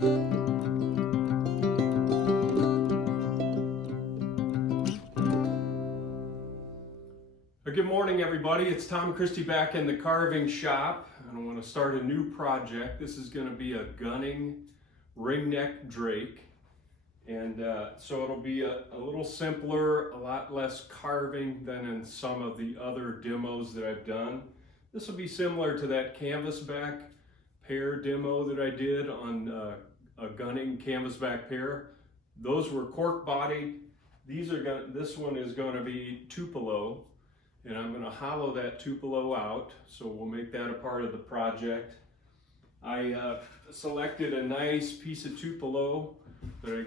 Good morning, everybody. It's Tom Christie back in the carving shop, and I want to start a new project. This is going to be a gunning ringneck drake, and so it'll be a little simpler, a lot less carving than in some of the other demos that I've done. This will be similar to that canvasback pear demo that I did on a gunning canvasback pear. Those were cork bodied. This one is going to be Tupelo. And I'm going to hollow that Tupelo out, so we'll make that a part of the project. I selected a nice piece of Tupelo that I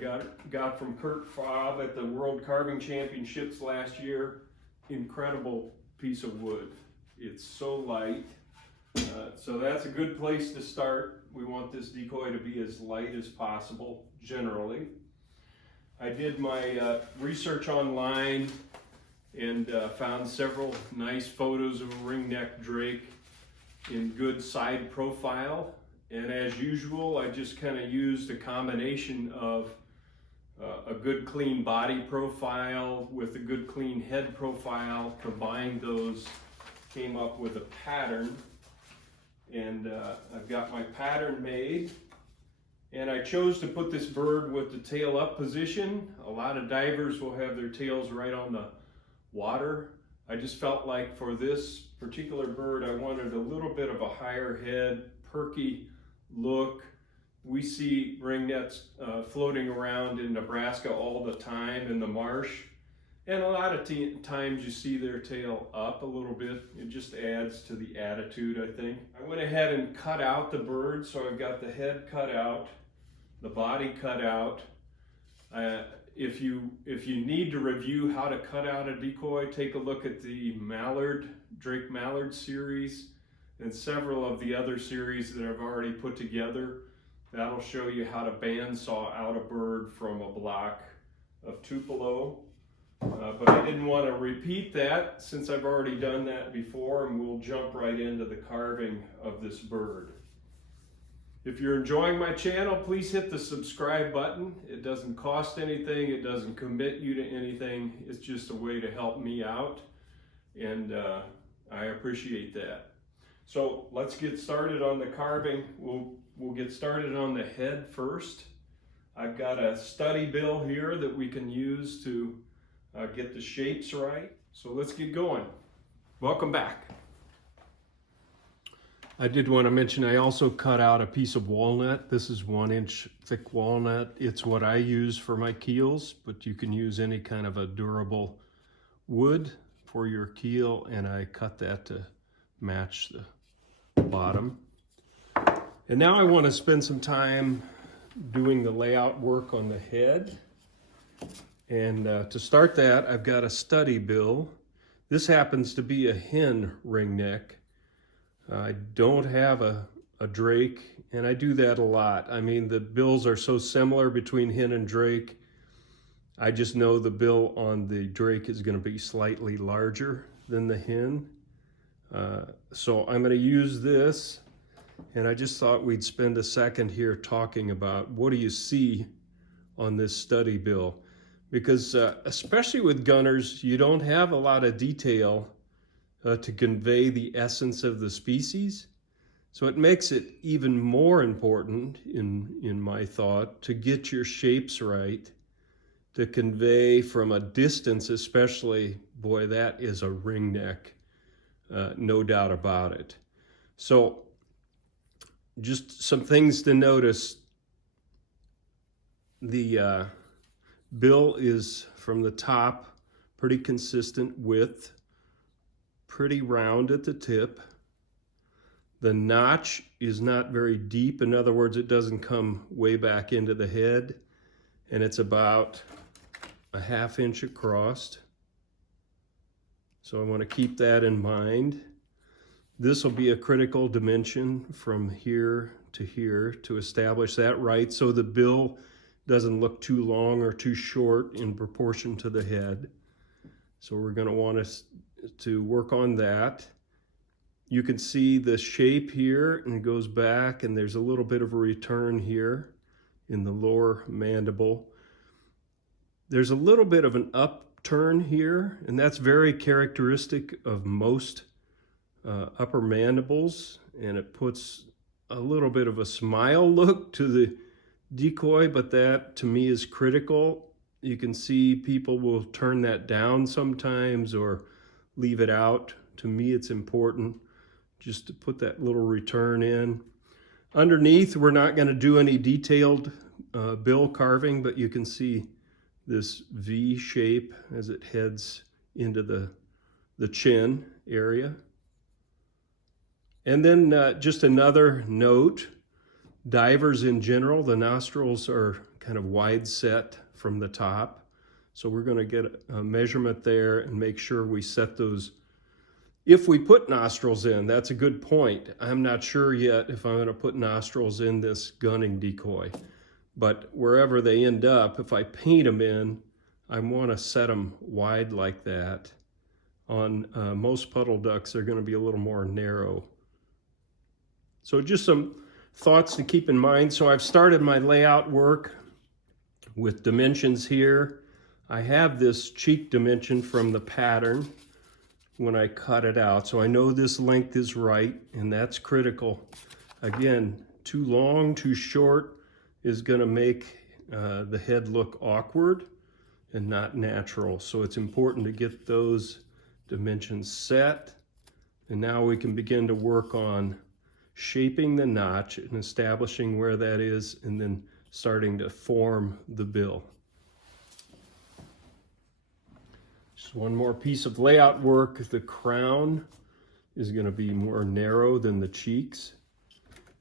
got from carve at the World Carving Championships last year. Incredible piece of wood. It's so light, so that's a good place to start. We want this decoy to be as light as possible, generally. I did my research online and found several nice photos of a ringneck drake in good side profile. And as usual, I just kind of used a combination of a good clean body profile with a good clean head profile. Combined those, came up with a pattern. And I've got my pattern made. And I chose to put this bird with the tail up position. A lot of divers will have their tails right on the water. I just felt like for this particular bird, I wanted a little bit of a higher head, perky look. We see ringnecks floating around in Nebraska all the time in the marsh. And a lot of times you see their tail up a little bit. It just adds to the attitude, I think. I went ahead and cut out the bird, so I've got the head cut out, the body cut out. If you need to review how to cut out a decoy, take a look at the Drake Mallard series and several of the other series that I've already put together. That'll show you how to bandsaw out a bird from a block of Tupelo. But I didn't want to repeat that since I've already done that before, and we'll jump right into the carving of this bird. If you're enjoying my channel, please hit the subscribe button. It doesn't cost anything. It doesn't commit you to anything. It's just a way to help me out, and I appreciate that. So let's get started on the carving. We'll get started on the head first. I've got a study bill here that we can use to get the shapes right. So let's get going. Welcome back. I did want to mention I also cut out a piece of walnut. This is 1-inch thick walnut. It's what I use for my keels, but you can use any kind of a durable wood for your keel, and I cut that to match the bottom. And now I want to spend some time doing the layout work on the head. And to start that, I've got a study bill. This happens to be a hen ringneck. I don't have a drake, and I do that a lot. I mean, the bills are so similar between hen and drake. I just know the bill on the drake is going to be slightly larger than the hen. So I'm going to use this, and I just thought we'd spend a second here talking about what do you see on this study bill. Because especially with gunners, you don't have a lot of detail to convey the essence of the species. So it makes it even more important, in my thought, to get your shapes right, to convey from a distance especially, boy, that is a ringneck, no doubt about it. So just some things to notice. The bill is from the top, pretty consistent width, pretty round at the tip. The notch is not very deep. In other words, it doesn't come way back into the head, and it's about a 1/2 inch across. So I want to keep that in mind. This will be a critical dimension from here to establish that right, so the bill doesn't look too long or too short in proportion to the head. So we're going to want to work on that. You can see the shape here, and it goes back, and there's a little bit of a return here. in the lower mandible. There's a little bit of an upturn here, and that's very characteristic of most upper mandibles, and it puts a little bit of a smile look to the decoy, but that to me is critical. You can see people will turn that down sometimes or leave it out. To me, it's important just to put that little return in. Underneath, we're not going to do any detailed bill carving, but you can see this V shape as it heads into the chin area. And then just another note, divers in general, the nostrils are kind of wide set from the top. So we're going to get a measurement there and make sure we set those. If we put nostrils in, that's a good point. I'm not sure yet if I'm going to put nostrils in this gunning decoy. But wherever they end up, if I paint them in, I want to set them wide like that. On most puddle ducks, they're going to be a little more narrow. So just some thoughts to keep in mind. So I've started my layout work with dimensions here. I have this cheek dimension from the pattern when I cut it out. So I know this length is right, and that's critical. Again, too long, too short is going to make the head look awkward and not natural. So it's important to get those dimensions set. And now we can begin to work on shaping the notch and establishing where that is, and then starting to form the bill. Just one more piece of layout work. The crown is going to be more narrow than the cheeks,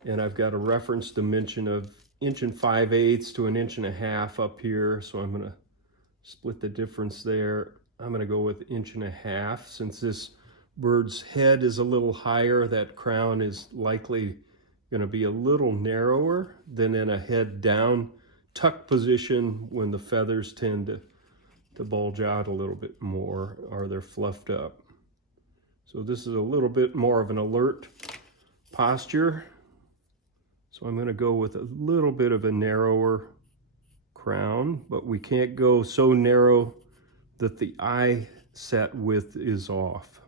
and I've got a reference dimension of 1 5/8 to 1.5 inches up here, so I'm going to split the difference there. I'm going to go with 1.5 inches. Since this bird's head is a little higher, that crown is likely going to be a little narrower than in a head down tuck position when the feathers tend to bulge out a little bit more, or they're fluffed up. So this is a little bit more of an alert posture. So I'm going to go with a little bit of a narrower crown, but we can't go so narrow that the eye set width is off.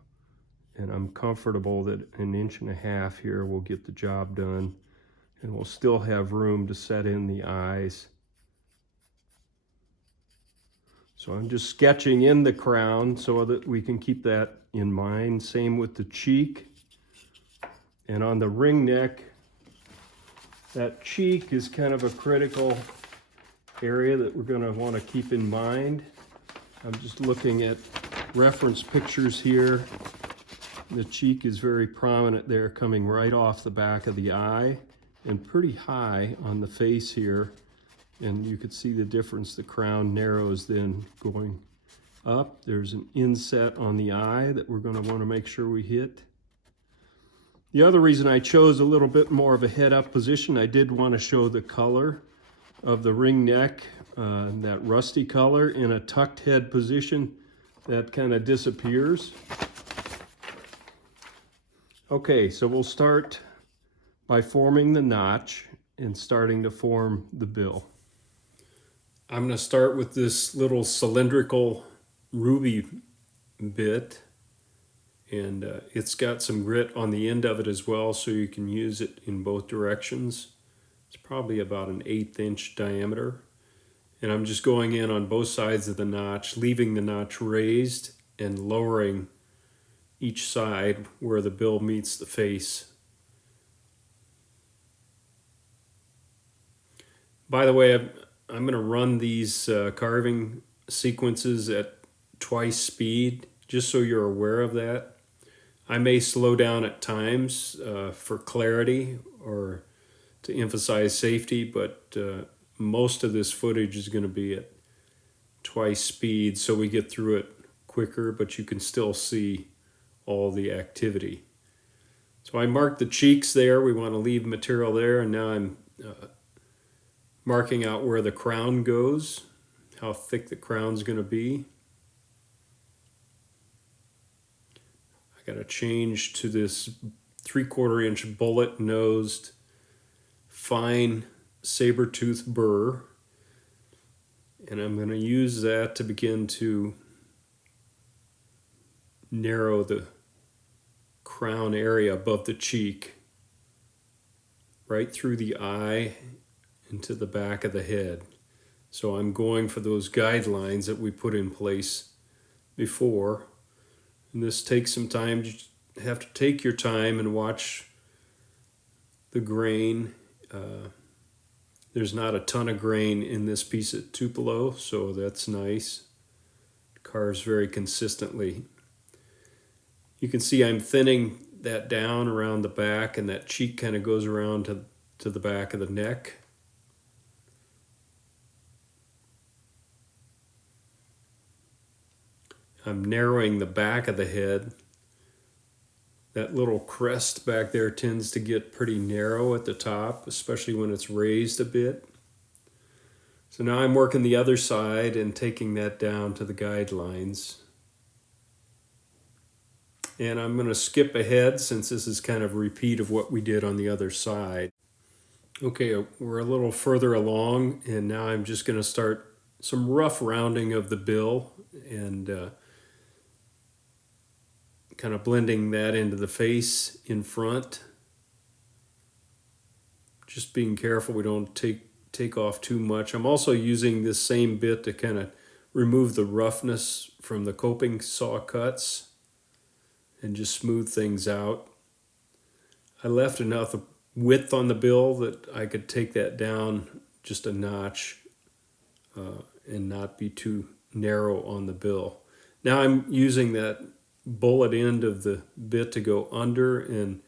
And I'm comfortable that 1.5 inches here will get the job done, and we'll still have room to set in the eyes. So I'm just sketching in the crown so that we can keep that in mind. Same with the cheek. And on the ring neck, that cheek is kind of a critical area that we're going to want to keep in mind. I'm just looking at reference pictures here. The cheek is very prominent there, coming right off the back of the eye and pretty high on the face here. And you could see the difference. The crown narrows then going up. There's an inset on the eye that we're going to want to make sure we hit. The other reason I chose a little bit more of a head up position, I did want to show the color of the ring neck, that rusty color in a tucked head position. That kind of disappears. Okay, so we'll start by forming the notch and starting to form the bill. I'm going to start with this little cylindrical ruby bit, and it's got some grit on the end of it as well, so you can use it in both directions. It's probably about an 1/8 inch diameter, and I'm just going in on both sides of the notch, leaving the notch raised and lowering each side where the bill meets the face. By the way, I'm going to run these carving sequences at twice speed, just so you're aware of that. I may slow down at times for clarity or to emphasize safety, but most of this footage is going to be at twice speed, so we get through it quicker, but you can still see all the activity. So I marked the cheeks there. We want to leave material there, and now I'm marking out where the crown goes, how thick the crown's going to be. I got to change to this 3/4 inch bullet nosed fine saber-tooth burr, and I'm going to use that to begin to narrow the crown area above the cheek, right through the eye into the back of the head. So I'm going for those guidelines that we put in place before. And this takes some time. You have to take your time and watch the grain. There's not a ton of grain in this piece of Tupelo, so that's nice. It carves very consistently. You can see I'm thinning that down around the back, and that cheek kind of goes around to the back of the neck. I'm narrowing the back of the head. That little crest back there tends to get pretty narrow at the top, especially when it's raised a bit. So now I'm working the other side and taking that down to the guidelines. And I'm going to skip ahead since this is kind of a repeat of what we did on the other side. Okay, we're a little further along, and now I'm just going to start some rough rounding of the bill and kind of blending that into the face in front. Just being careful we don't take off too much. I'm also using this same bit to kind of remove the roughness from the coping saw cuts and just smooth things out. I left enough width on the bill that I could take that down just a notch and not be too narrow on the bill. Now I'm using that bullet end of the bit to go under and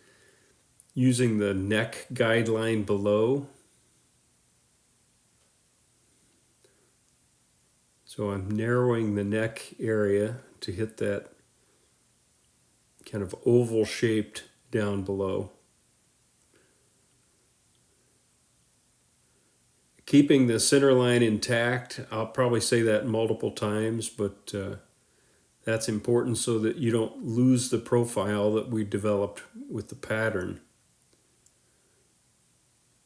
using the neck guideline below. So I'm narrowing the neck area to hit that kind of oval shaped down below. Keeping the center line intact, I'll probably say that multiple times, but that's important so that you don't lose the profile that we developed with the pattern.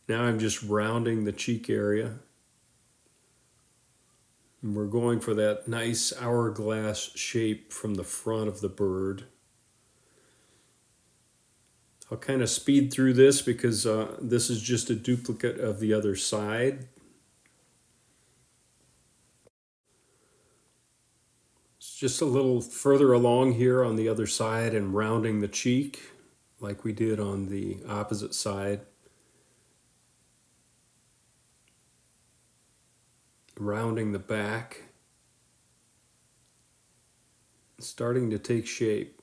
Now I'm just rounding the cheek area. And we're going for that nice hourglass shape from the front of the bird. I'll kind of speed through this because this is just a duplicate of the other side. Just a little further along here on the other side and rounding the cheek like we did on the opposite side. Rounding the back. Starting to take shape.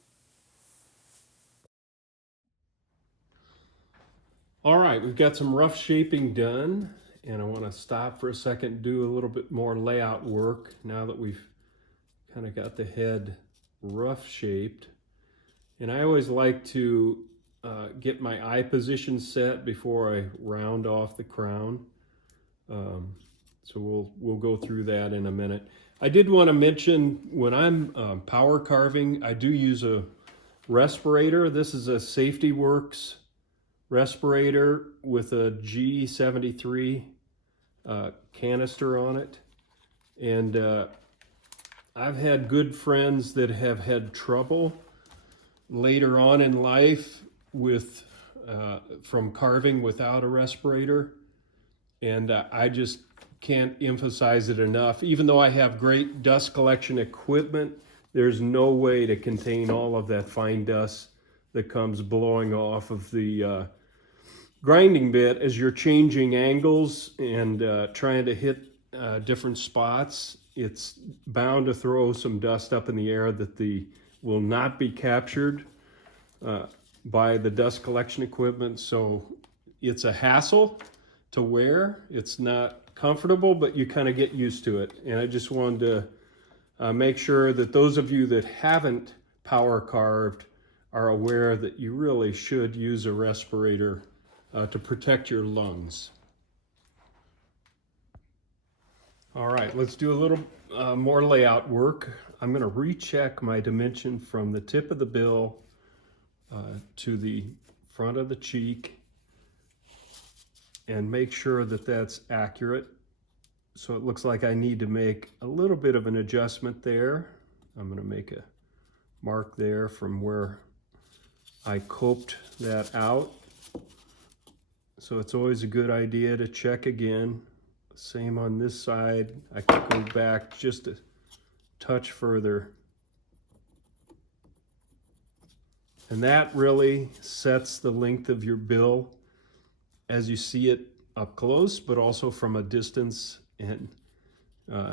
All right, we've got some rough shaping done, and I want to stop for a second and do a little bit more layout work now that we've kind of got the head rough shaped. And I always like to get my eye position set before I round off the crown. So we'll go through that in a minute. I did want to mention when I'm power carving, I do use a respirator. This is a Safety Works respirator with a G73 canister on it. And I've had good friends that have had trouble later on in life with from carving without a respirator, and I just can't emphasize it enough. Even though I have great dust collection equipment, there's no way to contain all of that fine dust that comes blowing off of the grinding bit as you're changing angles and trying to hit different spots. It's bound to throw some dust up in the air that will not be captured by the dust collection equipment. So it's a hassle to wear. It's not comfortable, but you kind of get used to it. And I just wanted to make sure that those of you that haven't power carved are aware that you really should use a respirator to protect your lungs. All right, let's do a little more layout work. I'm going to recheck my dimension from the tip of the bill to the front of the cheek. and make sure that that's accurate. So it looks like I need to make a little bit of an adjustment there. I'm going to make a mark there from where I coped that out. So it's always a good idea to check again. Same on this side. I can go back just a touch further. And that really sets the length of your bill as you see it up close, but also from a distance, and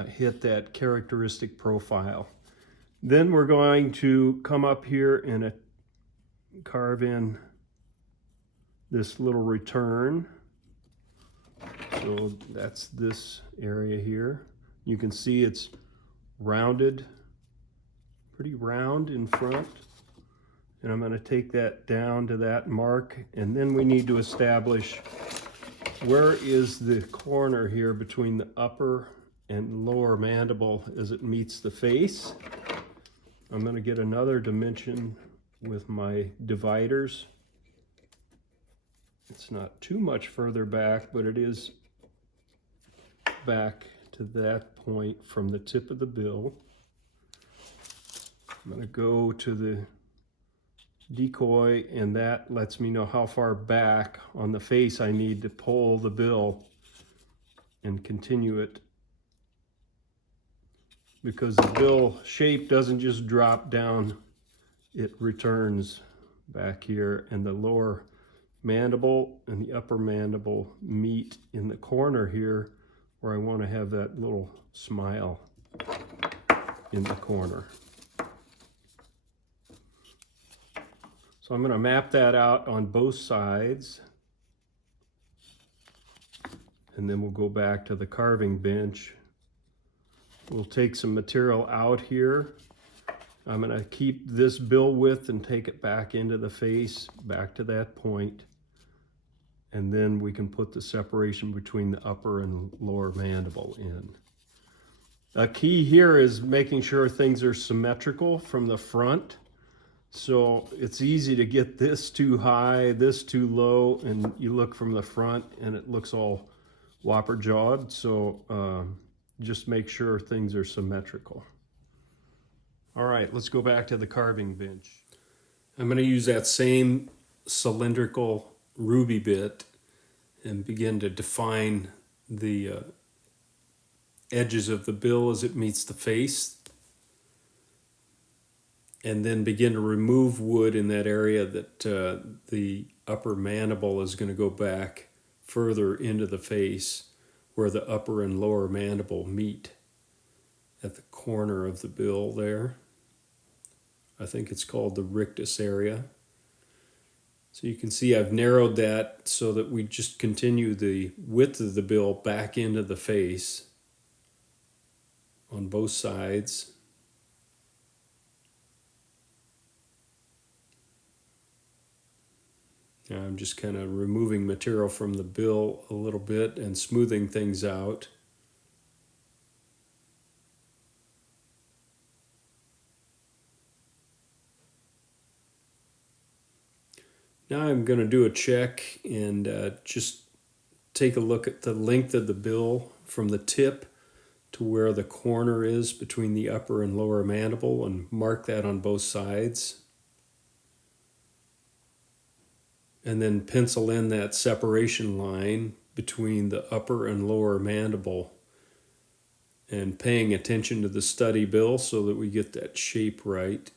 hit that characteristic profile. Then we're going to come up here and carve in this little return. So that's this area here. You can see it's rounded, pretty round in front. And I'm going to take that down to that mark, and then we need to establish where is the corner here between the upper and lower mandible as it meets the face. I'm going to get another dimension with my dividers. It's not too much further back, but it is back to that point from the tip of the bill. I'm going to go to the decoy, and that lets me know how far back on the face I need to pull the bill and continue it, because the bill shape doesn't just drop down, it returns back here, and the lower mandible and the upper mandible meet in the corner here where I want to have that little smile in the corner. So I'm going to map that out on both sides, and then we'll go back to the carving bench. We'll take some material out here. I'm going to keep this bill width and take it back into the face, back to that point, and then we can put the separation between the upper and lower mandible in. A key here is making sure things are symmetrical from the front. So it's easy to get this too high, this too low, and you look from the front and it looks all whopper jawed. So just make sure things are symmetrical. All right, let's go back to the carving bench. I'm going to use that same cylindrical ruby bit and begin to define the edges of the bill as it meets the face, and then begin to remove wood in that area that the upper mandible is going to go back further into the face, where the upper and lower mandible meet at the corner of the bill there. I think it's called the rictus area. So you can see I've narrowed that so that we just continue the width of the bill back into the face on both sides. Now I'm just kind of removing material from the bill a little bit and smoothing things out. Now I'm going to do a check and just take a look at the length of the bill from the tip to where the corner is between the upper and lower mandible, and mark that on both sides. And then pencil in that separation line between the upper and lower mandible, and paying attention to the study bill so that we get that shape right.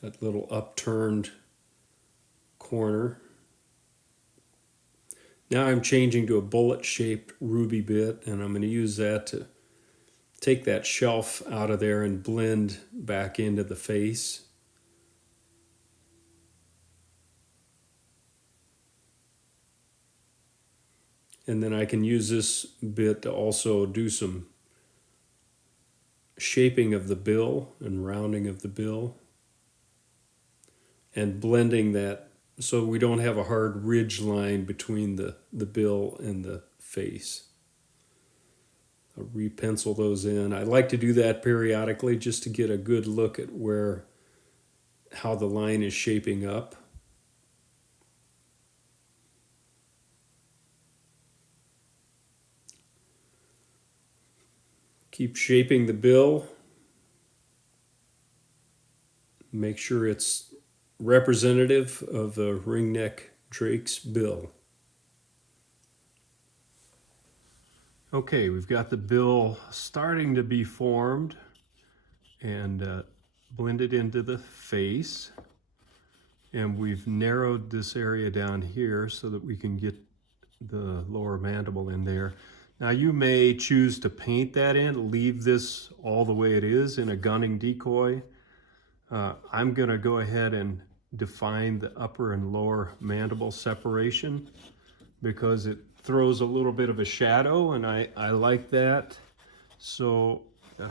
That little upturned corner. Now I'm changing to a bullet-shaped ruby bit, and I'm going to use that to take that shelf out of there and blend back into the face. And then I can use this bit to also do some shaping of the bill and rounding of the bill, and blending that so we don't have a hard ridge line between the bill and the face. I'll re-pencil those in. I like to do that periodically just to get a good look at how the line is shaping up. Keep shaping the bill. Make sure it's representative of the Ringneck Drake's bill. Okay, we've got the bill starting to be formed and blended into the face. And we've narrowed this area down here so that we can get the lower mandible in there. Now you may choose to paint that in, leave this all the way it is in a gunning decoy. I'm gonna go ahead and define the upper and lower mandible separation because it throws a little bit of a shadow, and I like that. So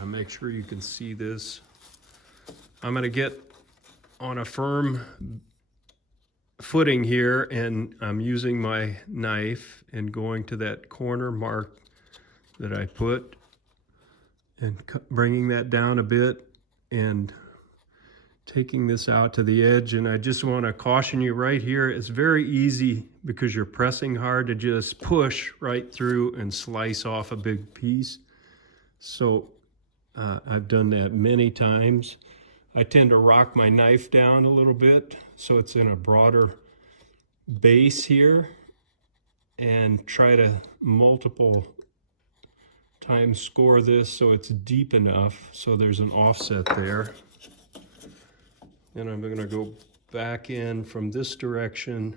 make sure you can see this. I'm gonna get on a firm footing here, and I'm using my knife and going to that corner mark that I put and bringing that down a bit and taking this out to the edge. And I just want to caution you right here, it's very easy because you're pressing hard to just push right through and slice off a big piece. So I've done that many times. I tend to rock my knife down a little bit so it's in a broader base here, and try to multiple times score this so it's deep enough so there's an offset there. And I'm going to go back in from this direction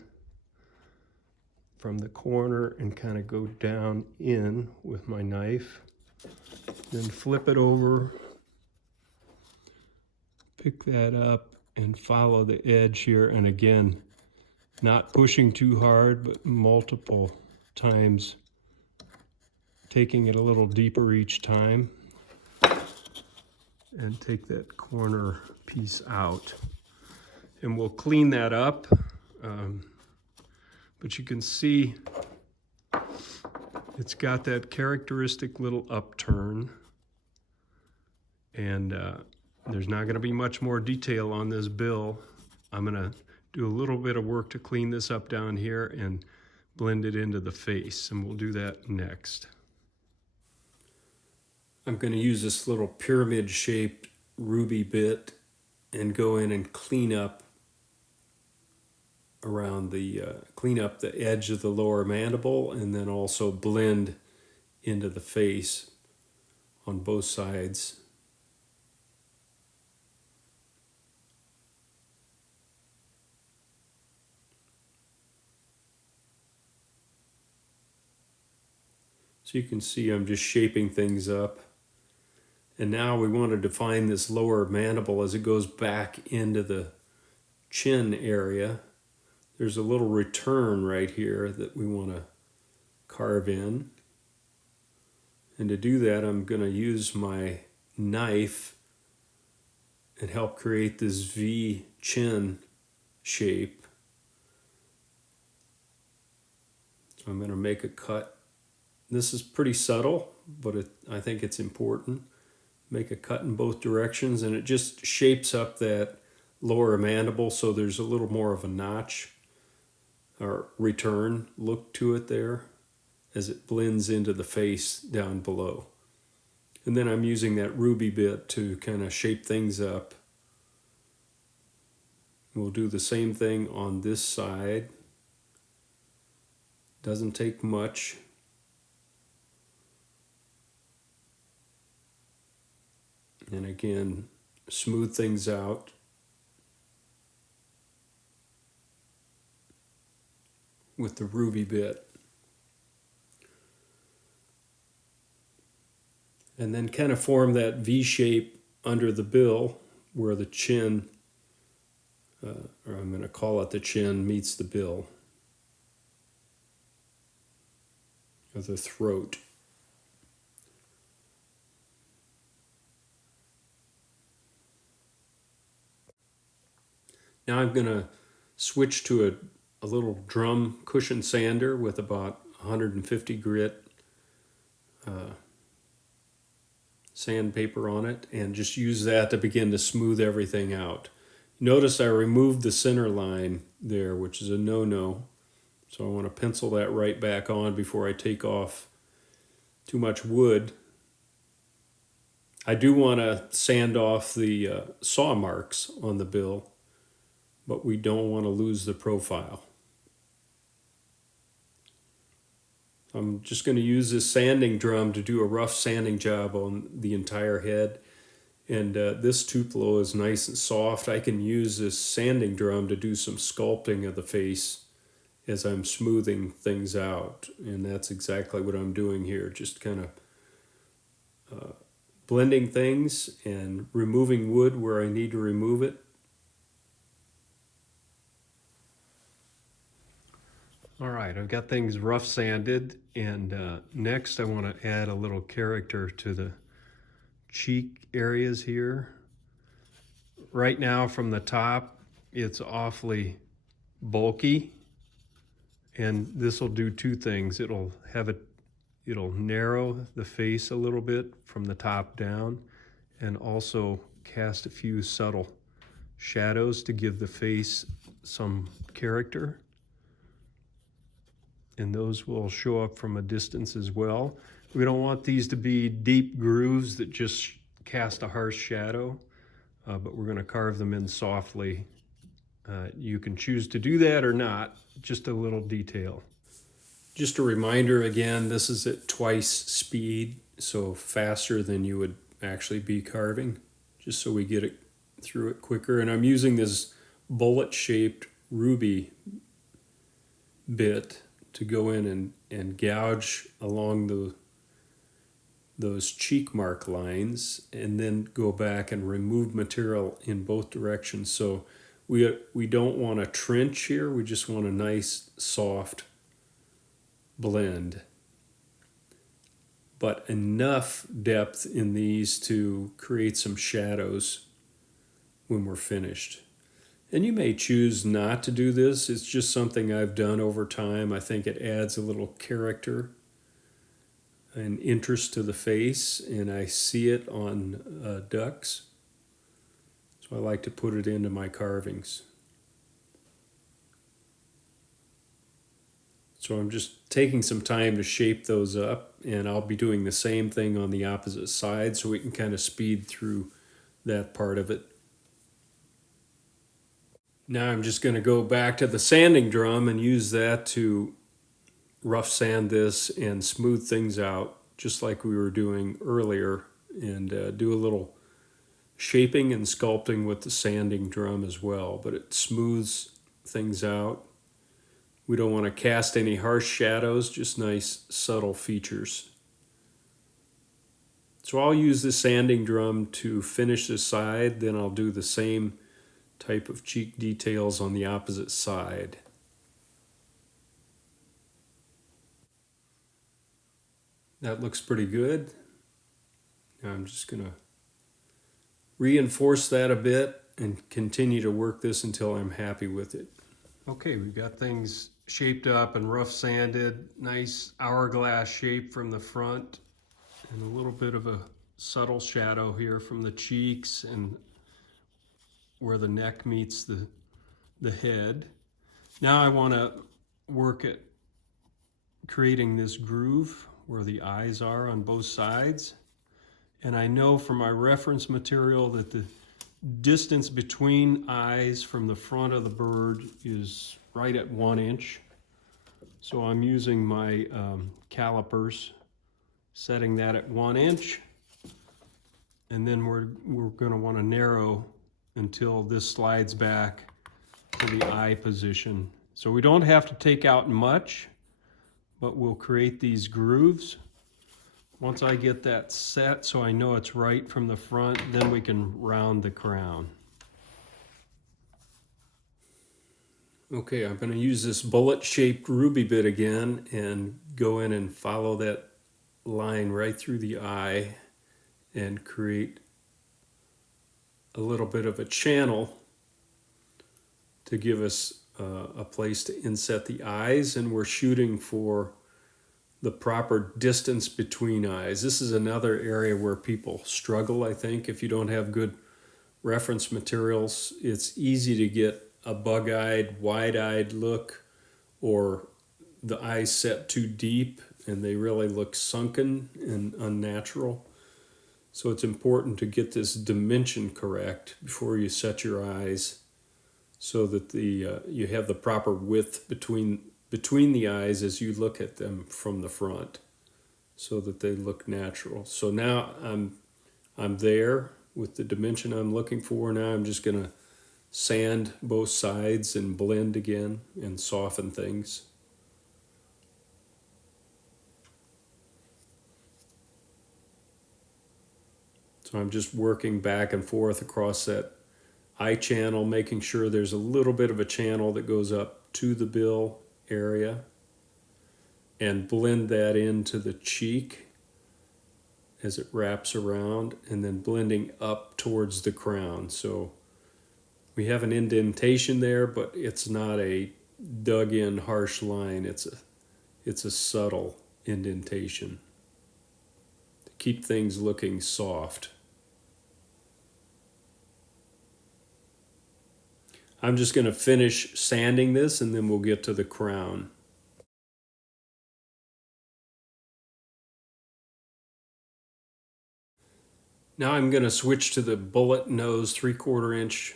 from the corner and kind of go down in with my knife, then flip it over, pick that up and follow the edge here, and again, not pushing too hard, but multiple times, taking it a little deeper each time, and take that corner piece out. And we'll clean that up, but you can see it's got that characteristic little upturn, and there's not going to be much more detail on this bill. I'm going to do a little bit of work to clean this up down here and blend it into the face, and we'll do that next. I'm going to use this little pyramid shaped ruby bit and go in and clean up around the clean up the edge of the lower mandible, and then also blend into the face on both sides. So you can see I'm just shaping things up. And now we want to define this lower mandible as it goes back into the chin area. There's a little return right here that we want to carve in. And to do that, I'm going to use my knife and help create this V chin shape. So I'm going to make a cut. This is pretty subtle, but I think it's important. Make a cut in both directions, and it just shapes up that lower mandible so there's a little more of a notch or return look to it there as it blends into the face down below. And then I'm using that ruby bit to kind of shape things up. We'll do the same thing on this side. Doesn't take much. And again, smooth things out. With the ruby bit. And then kind of form that V shape under the bill where the chin, or I'm going to call it the chin, meets the bill. Or the throat. Now I'm going to switch to a little drum cushion sander with about 150 grit sandpaper on it, and just use that to begin to smooth everything out. Notice I removed the center line there, which is a no-no. So I want to pencil that right back on before I take off too much wood. I do want to sand off the saw marks on the bill, but we don't want to lose the profile. I'm just going to use this sanding drum to do a rough sanding job on the entire head. And this Tupelo is nice and soft. I can use this sanding drum to do some sculpting of the face as I'm smoothing things out. And that's exactly what I'm doing here, just kind of blending things and removing wood where I need to remove it. All right, I've got things rough sanded, and next I want to add a little character to the cheek areas here. Right now from the top, it's awfully bulky, and this will do two things. It'll narrow the face a little bit from the top down, and also cast a few subtle shadows to give the face some character. And those will show up from a distance as well. We don't want these to be deep grooves that just cast a harsh shadow, but we're going to carve them in softly. You can choose to do that or not, just a little detail. Just a reminder again, this is at twice speed, so faster than you would actually be carving, just so we get it through it quicker. And I'm using this bullet-shaped ruby bit to go in and gouge along those cheek mark lines, and then go back and remove material in both directions. So we don't want a trench here, we just want a nice soft blend, but enough depth in these to create some shadows when we're finished. And you may choose not to do this. It's just something I've done over time. I think it adds a little character and interest to the face, and I see it on ducks. So I like to put it into my carvings. So I'm just taking some time to shape those up, and I'll be doing the same thing on the opposite side so we can kind of speed through that part of it. Now I'm just going to go back to the sanding drum and use that to rough sand this and smooth things out just like we were doing earlier, and do a little shaping and sculpting with the sanding drum as well, but it smooths things out. We don't want to cast any harsh shadows, just nice subtle features. So I'll use the sanding drum to finish this side, then I'll do the same type of cheek details on the opposite side. That looks pretty good. Now I'm just going to reinforce that a bit and continue to work this until I'm happy with it. Okay, we've got things shaped up and rough sanded, nice hourglass shape from the front, and a little bit of a subtle shadow here from the cheeks and where the neck meets the head. Now I want to work at creating this groove where the eyes are on both sides. And I know from my reference material that the distance between eyes from the front of the bird is right at 1 inch. So I'm using my calipers, setting that at 1 inch. And then we're going to want to narrow until this slides back to the eye position. So we don't have to take out much, but we'll create these grooves. Once I get that set so I know it's right from the front, then we can round the crown. Okay, I'm going to use this bullet-shaped ruby bit again and go in and follow that line right through the eye and create a little bit of a channel to give us a place to inset the eyes, and we're shooting for the proper distance between eyes. This is another area where people struggle, I think. If you don't have good reference materials, it's easy to get a bug-eyed, wide-eyed look, or the eyes set too deep and they really look sunken and unnatural. So it's important to get this dimension correct before you set your eyes, so that you have the proper width between the eyes as you look at them from the front, so that they look natural. So now I'm there with the dimension I'm looking for. Now I'm just gonna sand both sides and blend again and soften things. So I'm just working back and forth across that eye channel, making sure there's a little bit of a channel that goes up to the bill area, and blend that into the cheek as it wraps around, and then blending up towards the crown. So we have an indentation there, but it's not a dug in harsh line. It's a subtle indentation to keep things looking soft. I'm just going to finish sanding this, and then we'll get to the crown. Now I'm going to switch to the bullet nose 3/4 inch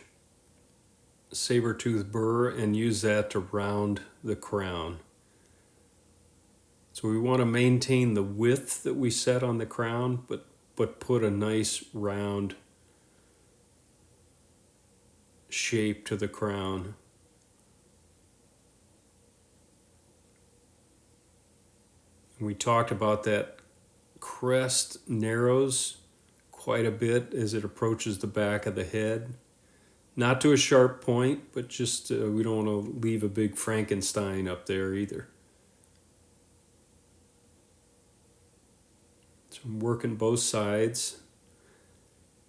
saber tooth burr and use that to round the crown. So we want to maintain the width that we set on the crown, but put a nice round shape to the crown. We talked about that crest narrows quite a bit as it approaches the back of the head. Not to a sharp point, but just we don't want to leave a big Frankenstein up there either. So I'm working both sides.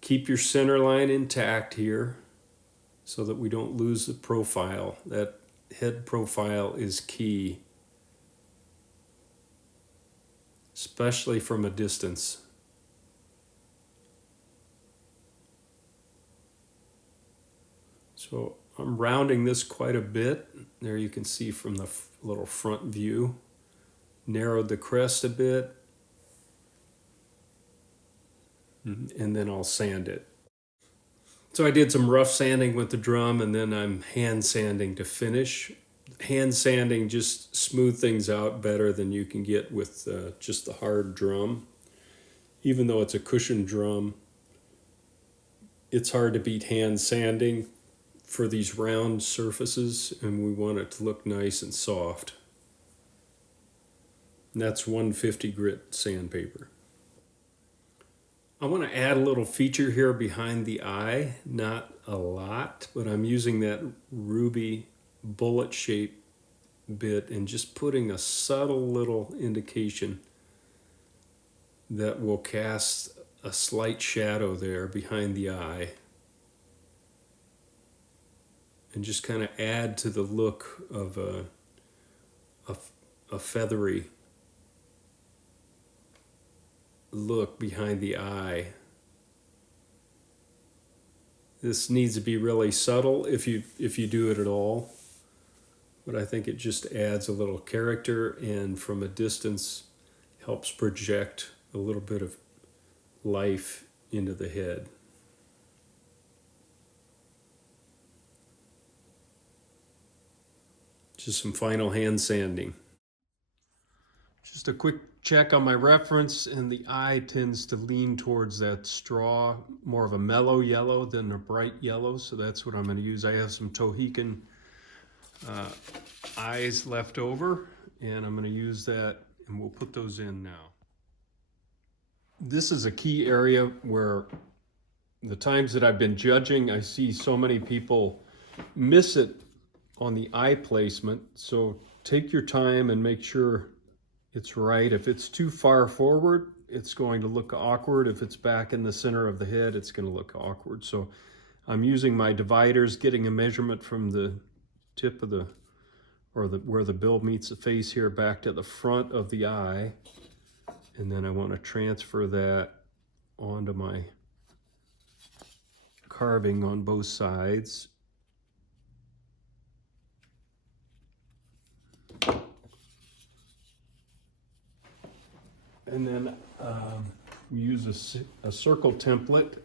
Keep your center line intact here so that we don't lose the profile. That head profile is key, especially from a distance. So I'm rounding this quite a bit. There you can see from the little front view. Narrowed the crest a bit. And then I'll sand it. So I did some rough sanding with the drum, and then I'm hand sanding to finish. Hand sanding just smooth things out better than you can get with just the hard drum. Even though it's a cushion drum, it's hard to beat hand sanding for these round surfaces, and we want it to look nice and soft. And that's 150 grit sandpaper. I want to add a little feature here behind the eye, not a lot, but I'm using that ruby bullet shape bit and just putting a subtle little indication that will cast a slight shadow there behind the eye and just kind of add to the look of a feathery look behind the eye. This needs to be really subtle if you do it at all, but I think it just adds a little character, and from a distance helps project a little bit of life into the head. Just some final hand sanding. Just a quick check on my reference, and the eye tends to lean towards that straw, more of a mellow yellow than a bright yellow, so that's what I'm going to use. I have some Tohican eyes left over, and I'm going to use that, and we'll put those in now. This is a key area where the times that I've been judging, I see so many people miss it on the eye placement, so take your time and make sure it's right. If it's too far forward, it's going to look awkward. If it's back in the center of the head, it's going to look awkward. So I'm using my dividers, getting a measurement from the tip of where the bill meets the face here back to the front of the eye. And then I want to transfer that onto my carving on both sides. And then We use a circle template.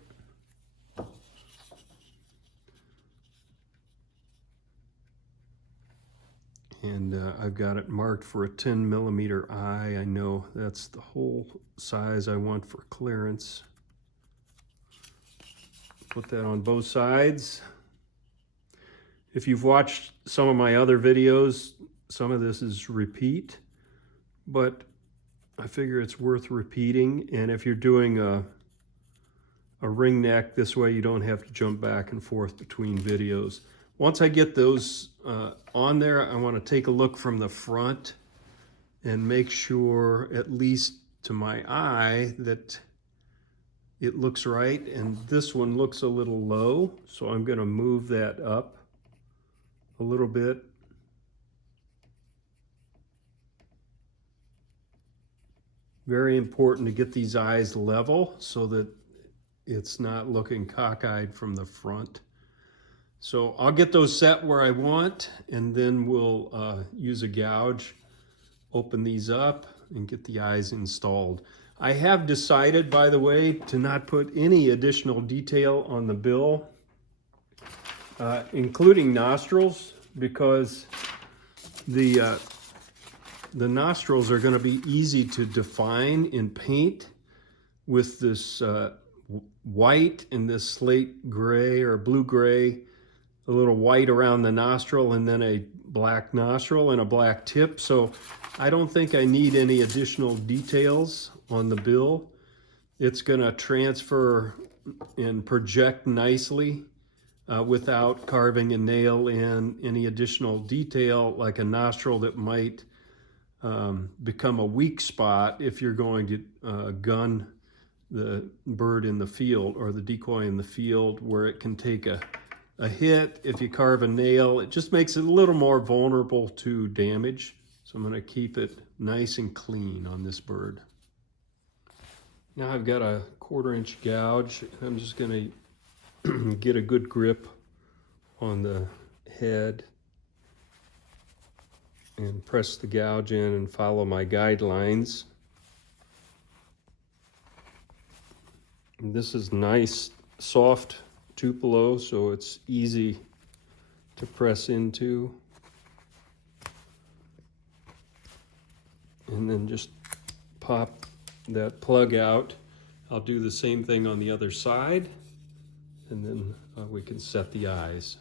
And I've got it marked for a 10mm eye. I know that's the whole size I want for clearance. Put that on both sides. If you've watched some of my other videos, some of this is repeat, but I figure it's worth repeating. And if you're doing a ring neck, this way you don't have to jump back and forth between videos. Once I get those on there, I want to take a look from the front and make sure, at least to my eye, that it looks right. And this one looks a little low, so I'm going to move that up a little bit. Very important to get these eyes level so that it's not looking cockeyed from the front. So I'll get those set where I want, and then we'll use a gouge, open these up, and get the eyes installed. I have decided, by the way, to not put any additional detail on the bill, including nostrils, because the nostrils are going to be easy to define in paint with this white and this slate gray or blue gray, a little white around the nostril, and then a black nostril and a black tip. So I don't think I need any additional details on the bill. It's going to transfer and project nicely without carving a nail in any additional detail, like a nostril that might become a weak spot if you're going to gun the bird in the field or the decoy in the field, where it can take a hit if you carve a nail. It just makes it a little more vulnerable to damage. So I'm going to keep it nice and clean on this bird. Now I've got a 1/4-inch gouge, and I'm just going to get a good grip on the head and press the gouge in and follow my guidelines. And this is nice, soft Tupelo, so it's easy to press into. And then just pop that plug out. I'll do the same thing on the other side, and then we can set the eyes.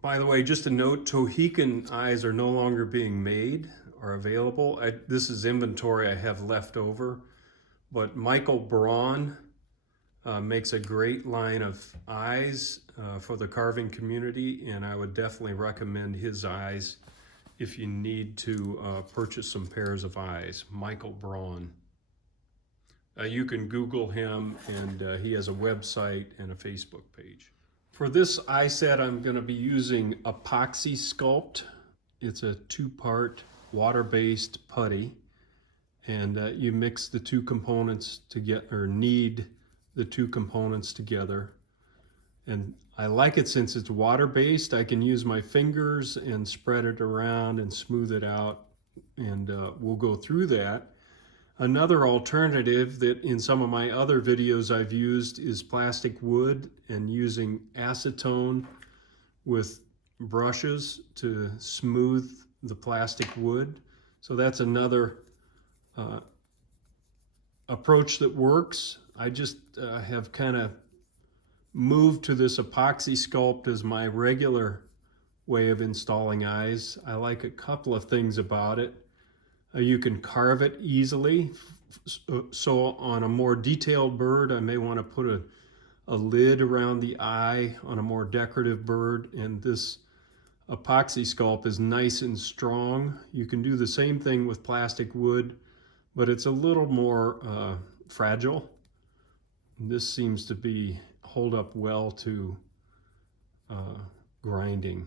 By the way, just a note, Tohican eyes are no longer being made or available. This is inventory I have left over, but Michael Braun makes a great line of eyes for the carving community, and I would definitely recommend his eyes if you need to purchase some pairs of eyes. Michael Braun. You can Google him, and he has a website and a Facebook page. For this eye set, I'm going to be using Epoxy Sculpt. It's a 2-part water-based putty, and you mix the two components together, or knead the two components together. And I like it since it's water-based. I can use my fingers and spread it around and smooth it out, and we'll go through that. Another alternative that in some of my other videos I've used is plastic wood, and using acetone with brushes to smooth the plastic wood. So that's another approach that works. I just have kind of moved to this Epoxy Sculpt as my regular way of installing eyes. I like a couple of things about it. You can carve it easily. So on a more detailed bird, I may want to put a lid around the eye on a more decorative bird, and this Epoxy Sculpt is nice and strong. You can do the same thing with plastic wood, but it's a little more fragile. This seems to hold up well to grinding.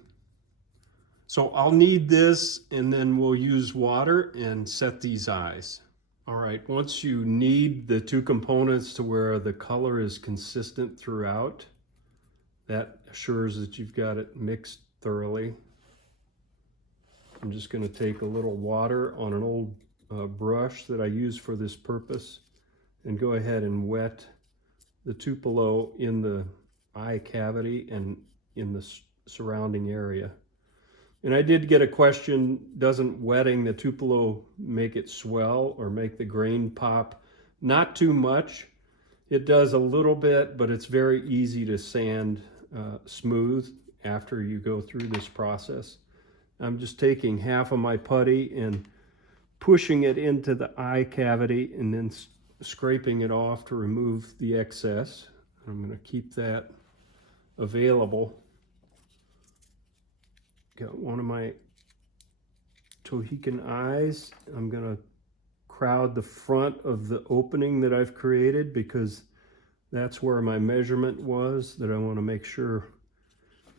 So I'll knead this, and then we'll use water and set these eyes. All right, once you knead the two components to where the color is consistent throughout, that assures that you've got it mixed thoroughly. I'm just going to take a little water on an old brush that I use for this purpose and go ahead and wet the Tupelo in the eye cavity and in the surrounding area. And I did get a question, doesn't wetting the Tupelo make it swell or make the grain pop? Not too much. It does a little bit, but it's very easy to sand smooth after you go through this process. I'm just taking half of my putty and pushing it into the eye cavity and then scraping it off to remove the excess. I'm going to keep that available. Got one of my Tohican eyes. I'm going to crowd the front of the opening that I've created because that's where my measurement was, that I want to make sure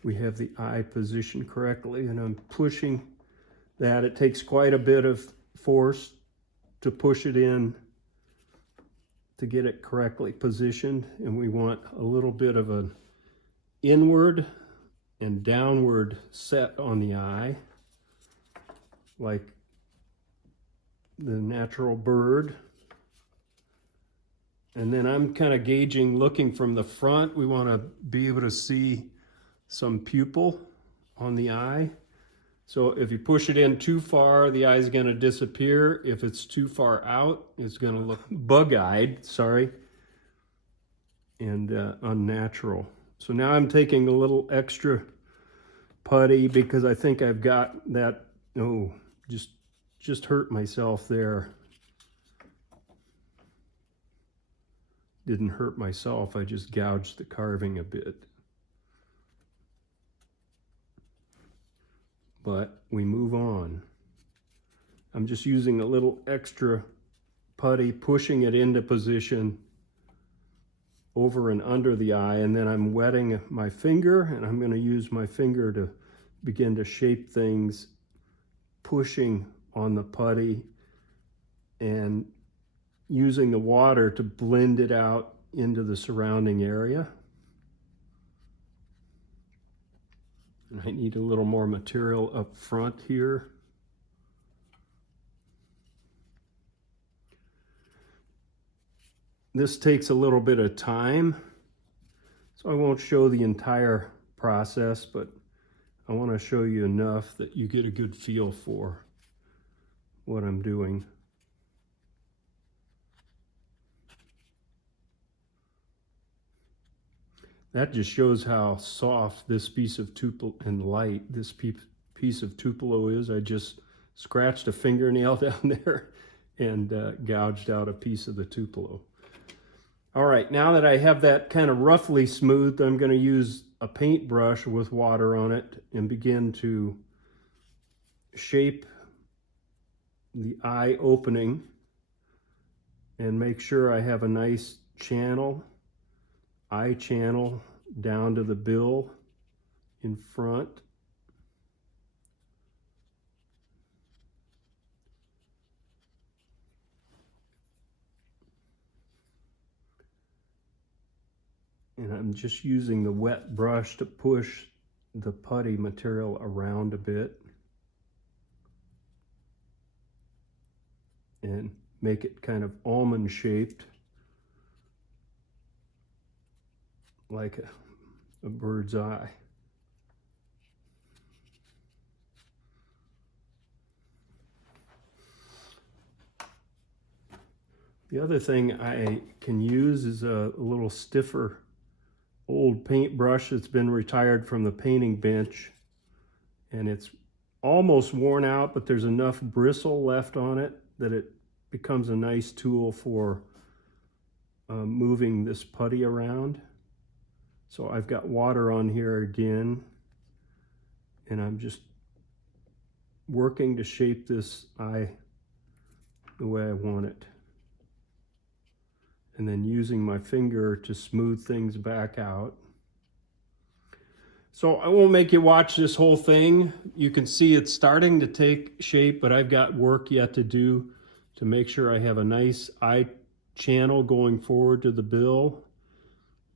we have the eye positioned correctly. And I'm pushing that. It takes quite a bit of force to push it in to get it correctly positioned, and we want a little bit of an inward and downward set on the eye, like the natural bird. And then I'm kind of gauging, looking from the front, we want to be able to see some pupil on the eye. So if you push it in too far, the eye is going to disappear. If it's too far out, it's going to look bug-eyed, and unnatural. So now I'm taking a little extra putty because I think I've got that, just hurt myself there. Didn't hurt myself, I just gouged the carving a bit. But we move on. I'm just using a little extra putty, pushing it into position over and under the eye, and then I'm wetting my finger, and I'm going to use my finger to begin to shape things, pushing on the putty and using the water to blend it out into the surrounding area. And I need a little more material up front here. This takes a little bit of time, so I won't show the entire process, but I want to show you enough that you get a good feel for what I'm doing. That just shows how soft this piece of Tupelo and light this piece of Tupelo is. I just scratched a fingernail down there and gouged out a piece of the Tupelo. All right, now that I have that kind of roughly smoothed, I'm going to use a paintbrush with water on it and begin to shape the eye opening and make sure I have a nice channel, eye channel down to the bill in front. And I'm just using the wet brush to push the putty material around a bit and make it kind of almond shaped, like a bird's eye. The other thing I can use is a little stiffer old paintbrush that's been retired from the painting bench, and it's almost worn out, but there's enough bristle left on it that it becomes a nice tool for moving this putty around. So I've got water on here again, and I'm just working to shape this eye the way I want it. And then using my finger to smooth things back out. So I won't make you watch this whole thing. You can see it's starting to take shape, but I've got work yet to do to make sure I have a nice eye channel going forward to the bill,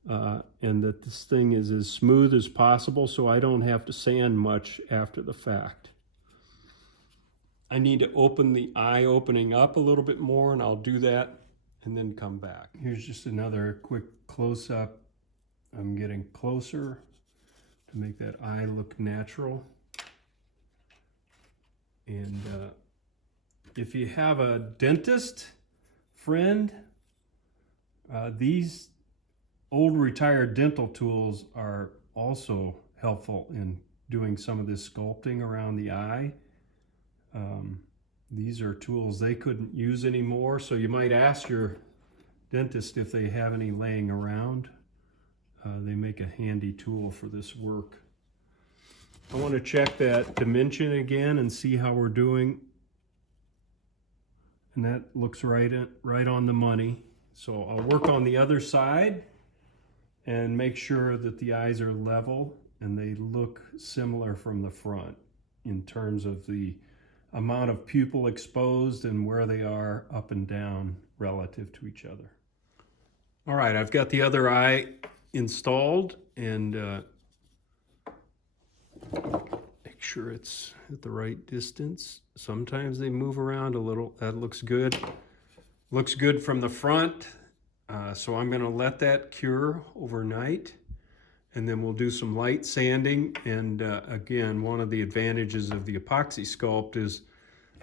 and that this thing is as smooth as possible so I don't have to sand much after the fact. I need to open the eye opening up a little bit more, and I'll do that and then come back. Here's just another quick close-up. I'm getting closer to make that eye look natural. And if you have a dentist friend, these old retired dental tools are also helpful in doing some of this sculpting around the eye. These are tools they couldn't use anymore, so you might ask your dentist if they have any laying around. They make a handy tool for this work. I want to check that dimension again and see how we're doing. And that looks right on the money. So I'll work on the other side and make sure that the eyes are level and they look similar from the front in terms of the amount of pupil exposed and where they are up and down relative to each other. All right, I've got the other eye installed, and make sure it's at the right distance. Sometimes they move around a little. That looks good. Looks good from the front. So I'm gonna let that cure overnight, and then we'll do some light sanding. And again, one of the advantages of the epoxy sculpt is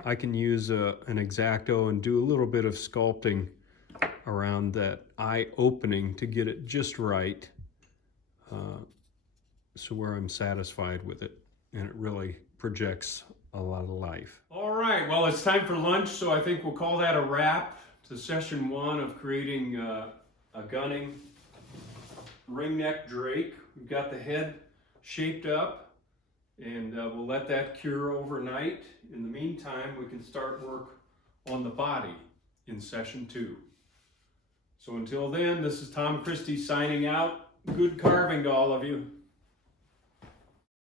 I can use an X-Acto and do a little bit of sculpting around that eye opening to get it just right, so where I'm satisfied with it, and it really projects a lot of life. All right, well, it's time for lunch, so I think we'll call that a wrap to session 1 of creating a gunning ringneck drake. We've got the head shaped up, and we'll let that cure overnight. In the meantime, we can start work on the body in session 2. So until then, this is Tom Christie signing out. Good carving to all of you.